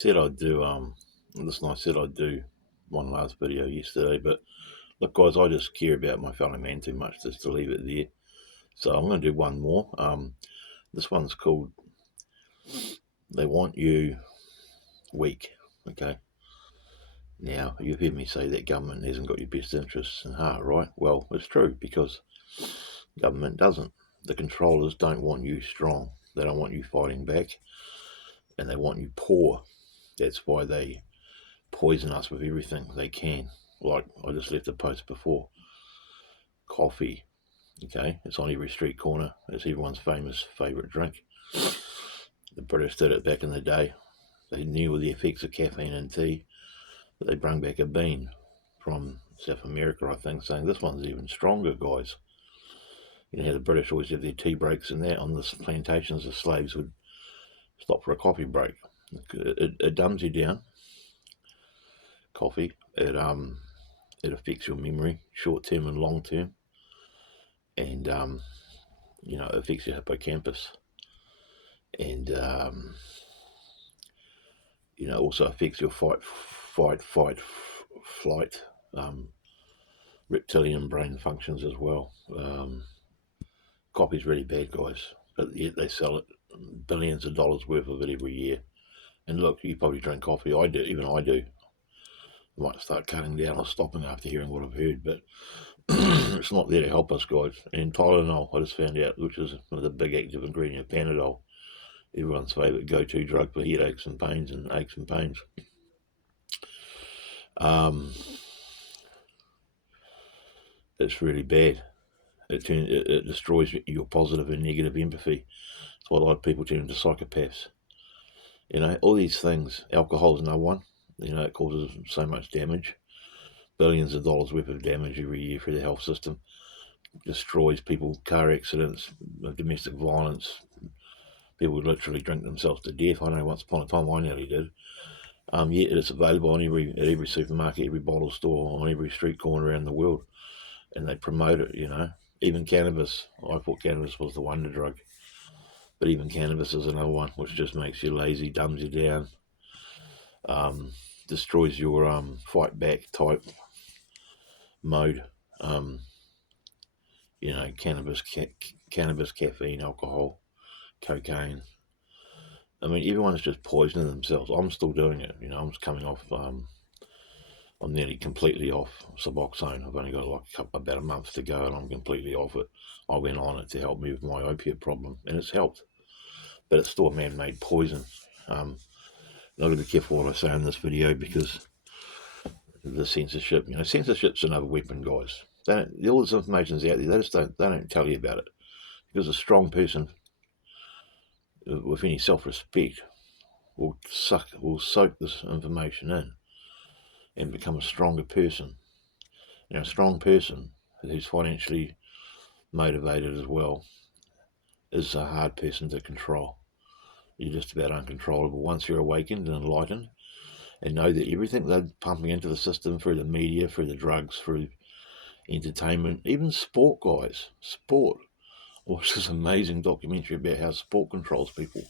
Said I'd do listen, I said I'd do one last video yesterday, but look guys, I just care about my fellow man too much just to leave it there. So I'm going to do one more. This one's called They Want You Weak. Okay. Now, you've heard me say that government hasn't got your best interests in heart, right? Well, it's true, because government doesn't. The controllers don't want you strong. They don't want you fighting back, and they want you poor. That's why they poison us with everything they can. Like I just left a post before. Coffee, okay? It's on every street corner. It's everyone's famous favourite drink. The British did it back in the day. They knew the effects of caffeine in tea. But they brought back a bean from South America, I think, saying this one's even stronger, guys. You know how the British always have their tea breaks and that on the plantations, the slaves would stop for a coffee break. It dumbs you down. Coffee. It affects your memory, short term and long term, and it affects your hippocampus, and also affects your flight, reptilian brain functions as well. Coffee's really bad, guys, but yet they sell it billions of dollars worth of it every year. And look, you probably drink coffee. I do, even I do. I might start cutting down or stopping after hearing what I've heard, but it's not there to help us, guys. And Tylenol, I just found out, which is the big active ingredient of Panadol, everyone's favourite go-to drug for headaches and pains and aches and pains. It's really bad. It destroys your positive and negative empathy. That's why a lot of people turn into psychopaths. All these things. Alcohol's another one. It causes so much damage. Billions of dollars worth of damage every year for the health system. Destroys people, car accidents, domestic violence. People literally drink themselves to death. I know once upon a time I nearly did. Yet it's available at every supermarket, every bottle store, on every street corner around the world. And they promote it, Even cannabis. I thought cannabis was the wonder drug. But even cannabis is another one, which just makes you lazy, dumbs you down, destroys your fight back type mode. Cannabis, caffeine, alcohol, cocaine. I mean, everyone's just poisoning themselves. I'm still doing it. I'm just coming off. I'm nearly completely off Suboxone. I've only got about a month to go, and I'm completely off it. I went on it to help me with my opiate problem, and it's helped. But it's still a man-made poison. I've got to be careful what I say in this video, because the censorship. Censorship's another weapon, guys. All this information's out there. They don't tell you about it, because a strong person with any self-respect will soak this information in and become a stronger person. A strong person who's financially motivated as well is a hard person to control. You're just about uncontrollable once you're awakened and enlightened, and know that everything they're pumping into the system through the media, through the drugs, through entertainment, even sport, guys. Sport. I watched this amazing documentary about how sport controls people.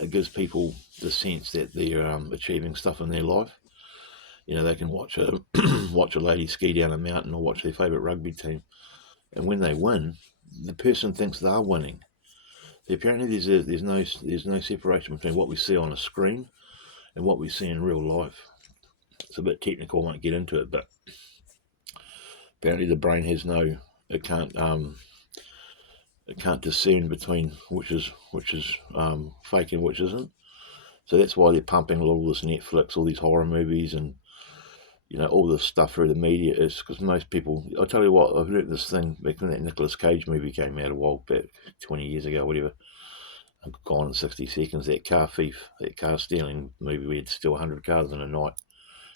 It gives people the sense that they're achieving stuff in their life. They can watch a watch a lady ski down a mountain or watch their favourite rugby team, and when they win, the person thinks they're winning. So apparently, there's no separation between what we see on a screen and what we see in real life. It's a bit technical. I won't get into it, but apparently the brain has it can't discern between which is fake and which isn't. So that's why they're pumping all this Netflix, all these horror movies, and all this stuff through the media. Is because most people, I'll tell you what, I've heard this thing back when that Nicolas Cage movie came out a while back, 20 years ago, whatever, Gone in 60 Seconds, that car stealing movie where he'd steal 100 cars in a night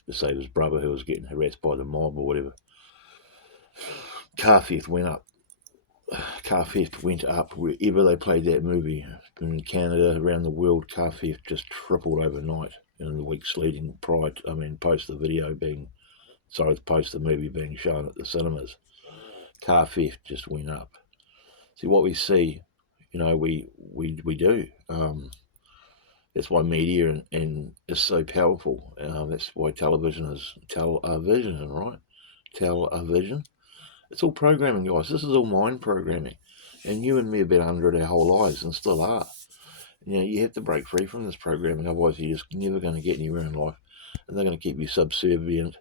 to save his brother who was getting harassed by the mob or whatever. Car theft went up. Wherever they played that movie. In Canada, around the world, car theft just tripled overnight in the weeks leading post the movie being shown at the cinemas. Car theft just went up. See, what we see, we do. That's why media and is so powerful. That's why television is television, right? Television. It's all programming, guys. This is all mind programming. And you and me have been under it our whole lives and still are. You know, you have to break free from this programming, otherwise you're just never going to get anywhere in life. And they're going to keep you subservient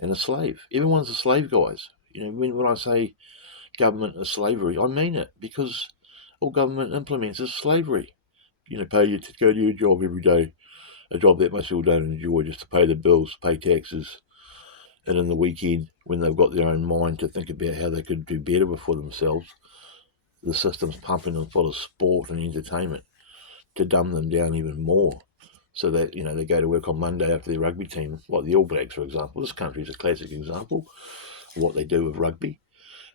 and a slave. Everyone's a slave, guys. You know, when I say government is slavery, I mean it, because all government implements is slavery. You know, go to your job every day, a job that most people don't enjoy, just to pay the bills, pay taxes, and in the weekend, when they've got their own mind to think about how they could do better for themselves, the system's pumping them full of sport and entertainment to dumb them down even more. So that, you know, they go to work on Monday after their rugby team, like the All Blacks, for example. This country's a classic example of what they do with rugby,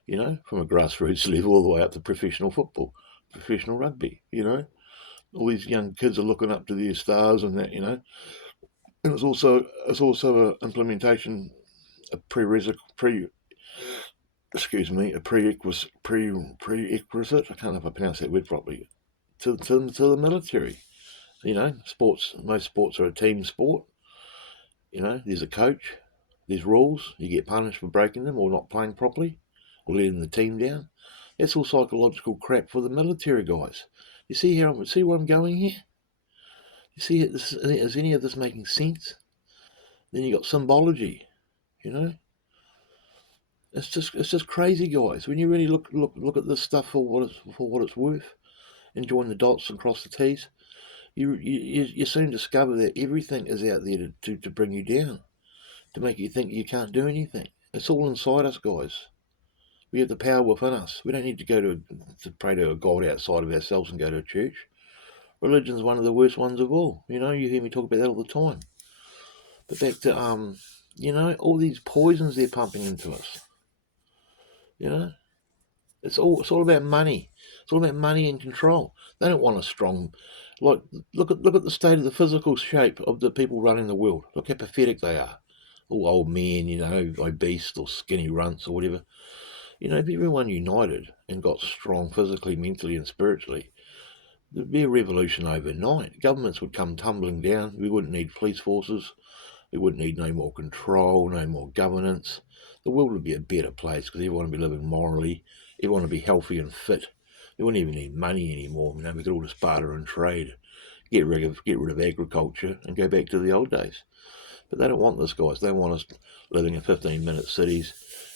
you know, from a grassroots level all the way up to professional football, professional rugby, you know. All these young kids are looking up to their stars and that, you know. And it's also an implementation, a prerequisite, prerequisite. I can't know if I pronounce that word properly. To the military, you know, sports. Most sports are a team sport. You know, there's a coach, there's rules. You get punished for breaking them or not playing properly, or letting the team down. That's all psychological crap for the military guys. You see here? See where I'm going here? You see, is any of this making sense? Then you got symbology. You know, it's just crazy, guys. When you really look at this stuff for what it's worth, and join the dots and cross the T's, you soon discover that everything is out there to bring you down, to make you think you can't do anything. It's all inside us, guys. We have the power within us. We don't need to go to pray to a God outside of ourselves and go to a church. Religion's one of the worst ones of all. You know, you hear me talk about that all the time. But back to you know, all these poisons they're pumping into us. You know, it's all about money. It's all about money and control. They don't want a strong, like, look at the state of the physical shape of the people running the world. Look how pathetic they are. All old men, you know, obese or skinny runts or whatever. You know, if everyone united and got strong physically, mentally and spiritually, there'd be a revolution overnight. Governments would come tumbling down. We wouldn't need police forces. We wouldn't need no more control, no more governance. The world would be a better place because everyone would be living morally. Everyone would be healthy and fit. We wouldn't even need money anymore. You know, we could all just barter and trade. Get rid of agriculture and go back to the old days. But they don't want this, guys. They want us living in 15-minute cities.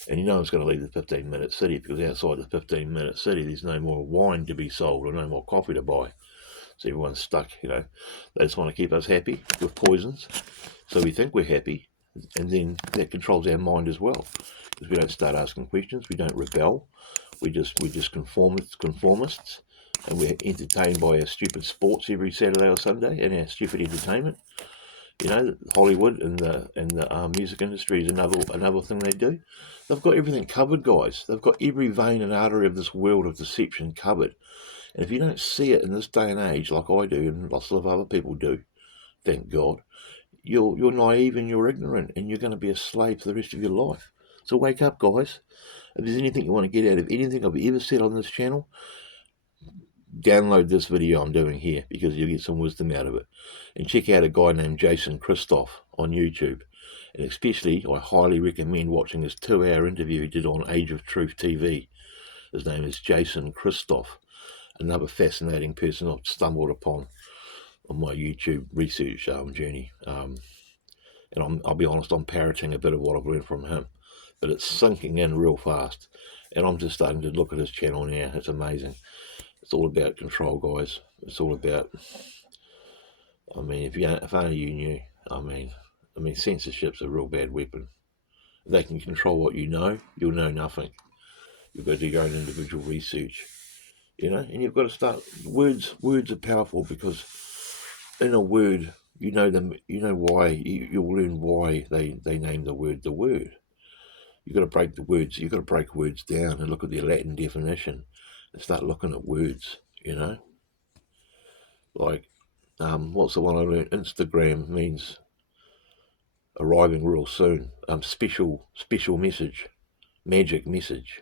And you know it's going to leave the 15-minute city because outside the 15-minute city, there's no more wine to be sold or no more coffee to buy. So everyone's stuck, you know. They just want to keep us happy with poisons. So we think we're happy, and then that controls our mind as well. Because we don't start asking questions, we don't rebel, we're just conformists, and we're entertained by our stupid sports every Saturday or Sunday, and our stupid entertainment. You know, Hollywood and the music industry is another thing they do. They've got everything covered, guys. They've got every vein and artery of this world of deception covered. And if you don't see it in this day and age, like I do, and lots of other people do, thank God, you're naive and you're ignorant, and you're going to be a slave for the rest of your life. So wake up, guys. If there's anything you want to get out of anything I've ever said on this channel, download this video I'm doing here because you'll get some wisdom out of it. And check out a guy named Jason Christoff on YouTube. And especially, I highly recommend watching his 2-hour interview he did on Age of Truth TV. His name is Jason Christoff. Another fascinating person I've stumbled upon on my YouTube research journey. And I'll be honest, I'm parroting a bit of what I've learned from him. But it's sinking in real fast. And I'm just starting to look at his channel now. It's amazing. It's all about control, guys. It's all about, I mean, if only you knew. I mean, censorship's a real bad weapon. If they can control what you know, you'll know nothing. You've got to do your own individual research, you know, and you've got to start. Words are powerful because in a word, you know them. You know why. You'll learn why they name the word the word. You've got to break the words. You've got to break words down and look at their Latin definition and start looking at words. You know, like what's the one I learned? Instagram means arriving real soon. Special message, magic message.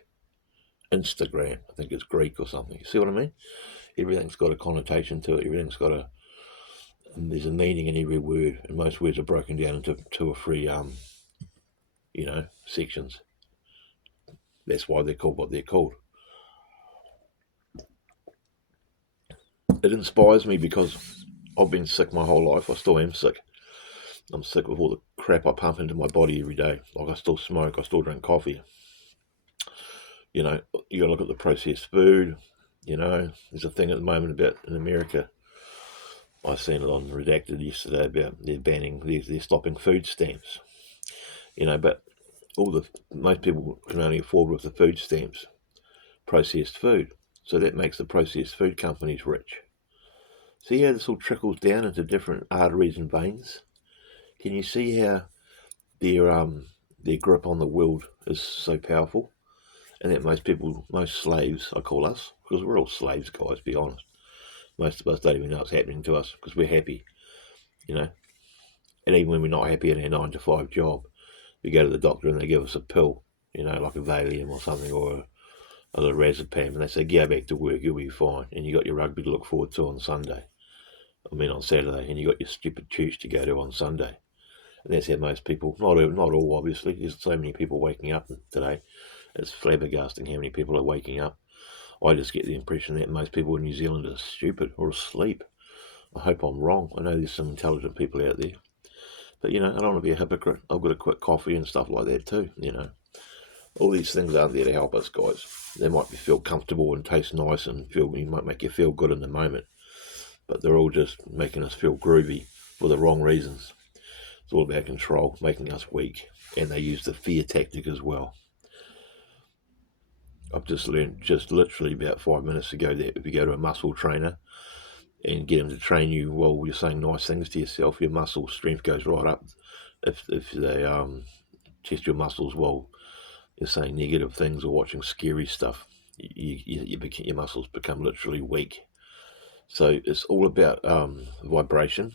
Instagram, I think it's Greek or something. You see what I mean? Everything's got a connotation to it. Everything's got And there's a meaning in every word, and most words are broken down into 2 or 3, sections. That's why they're called what they're called. It inspires me because I've been sick my whole life. I still am sick. I'm sick with all the crap I pump into my body every day. Like, I still smoke, I still drink coffee. You gotta look at the processed food. There's a thing at the moment about in America. I seen it on Redacted yesterday about they're stopping food stamps. But most people can only afford with the food stamps processed food. So that makes the processed food companies rich. See how this all trickles down into different arteries and veins? Can you see how their grip on the world is so powerful? And that most slaves, I call us, because we're all slaves, guys, be honest. Most of us don't even know what's happening to us because we're happy, And even when we're not happy in our 9-to-5 job, we go to the doctor and they give us a pill, like a Valium or something, or a lorazepam, and they say, go back to work, you'll be fine. And you got your rugby to look forward to on Saturday, and you got your stupid church to go to on Sunday. And that's how most people, not all obviously, there's so many people waking up today. It's flabbergasting how many people are waking up. I just get the impression that most people in New Zealand are stupid or asleep. I hope I'm wrong. I know there's some intelligent people out there. But, I don't want to be a hypocrite. I've got to quit coffee and stuff like that too, All these things aren't there to help us, guys. They might feel comfortable and taste nice and might make you feel good in the moment. But they're all just making us feel groovy for the wrong reasons. It's all about control, making us weak. And they use the fear tactic as well. I've just learned literally about 5 minutes ago that if you go to a muscle trainer and get him to train you while you're saying nice things to yourself, your muscle strength goes right up. If they test your muscles while you're saying negative things or watching scary stuff, your muscles become literally weak. So it's all about vibration.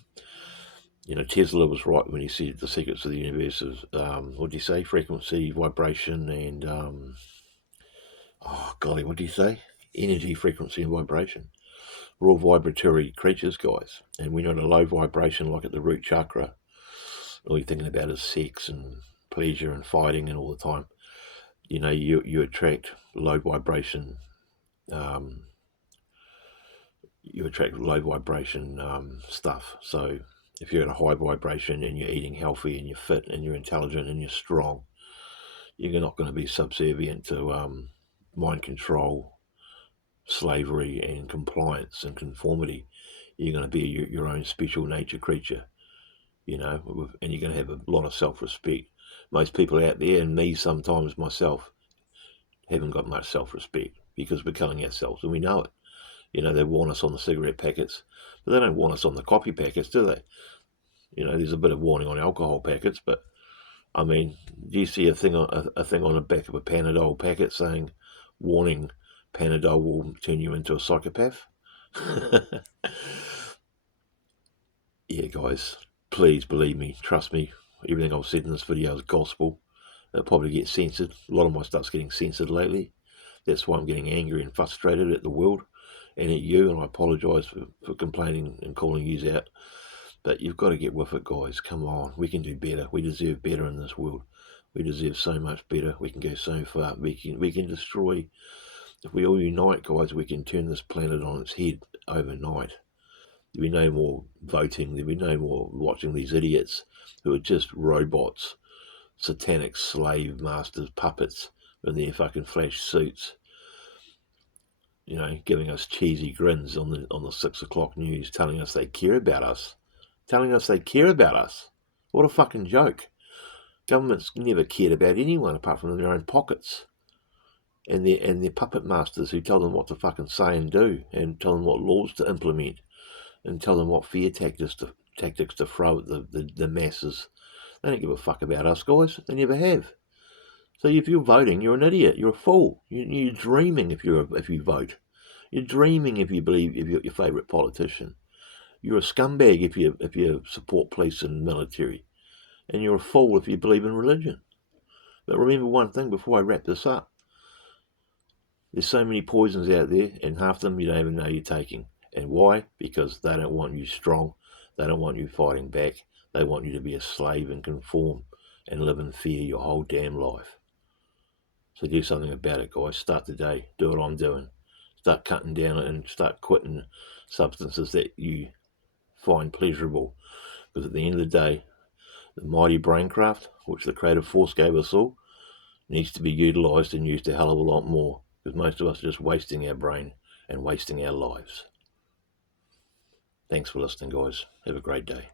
Tesla was right when he said the secrets of the universe is, what did he say? Frequency, vibration, and what did he say? Energy, frequency, and vibration. We're all vibratory creatures, guys, and we're not a low vibration like at the root chakra. All you're thinking about is sex and pleasure and fighting and all the time. You attract low vibration. You attract low vibration stuff. So if you're at a high vibration and you're eating healthy and you're fit and you're intelligent and you're strong, you're not going to be subservient to mind control, slavery and compliance and conformity. You're going to be your own special nature creature, and you're going to have a lot of self-respect. Most people out there, and me sometimes myself, haven't got much self-respect because we're killing ourselves and we know it. They warn us on the cigarette packets, but they don't warn us on the coffee packets, do they? There's a bit of warning on alcohol packets, but I mean, do you see a thing on the back of a Panadol packet saying, warning, Panadol will turn you into a psychopath? Yeah, guys, please believe me, trust me, everything I've said in this video is gospel. It'll probably get censored. A lot of my stuff's getting censored lately. That's why I'm getting angry and frustrated at the world and at you, and I apologise for complaining and calling you out. But you've got to get with it, guys. Come on, we can do better. We deserve better in this world. We deserve so much better. We can go so far. We can destroy. If we all unite, guys, we can turn this planet on its head overnight. There'll be no more voting. There'll be no more watching these idiots who are just robots, satanic slave masters, puppets in their fucking flash suits. Giving us cheesy grins on the 6 o'clock news, telling us they care about us. What a fucking joke. Governments never cared about anyone apart from their own pockets. And their puppet masters who tell them what to fucking say and do, and tell them what laws to implement, and tell them what fear tactics to throw at the masses. They don't give a fuck about us, guys. They never have. So if you're voting, you're an idiot. You're a fool. You're dreaming if you vote. You're dreaming if you believe if you're your favourite politician. You're a scumbag if you support police and military. And you're a fool if you believe in religion. But remember one thing before I wrap this up. There's so many poisons out there, and half of them you don't even know you're taking. And why? Because they don't want you strong. They don't want you fighting back. They want you to be a slave and conform and live in fear your whole damn life. So do something about it, guys. Start today. Do what I'm doing. Start cutting down and start quitting substances that you find pleasurable. Because at the end of the day, the mighty braincraft, which the creative force gave us all, needs to be utilised and used a hell of a lot more. Because most of us are just wasting our brain and wasting our lives. Thanks for listening, guys. Have a great day.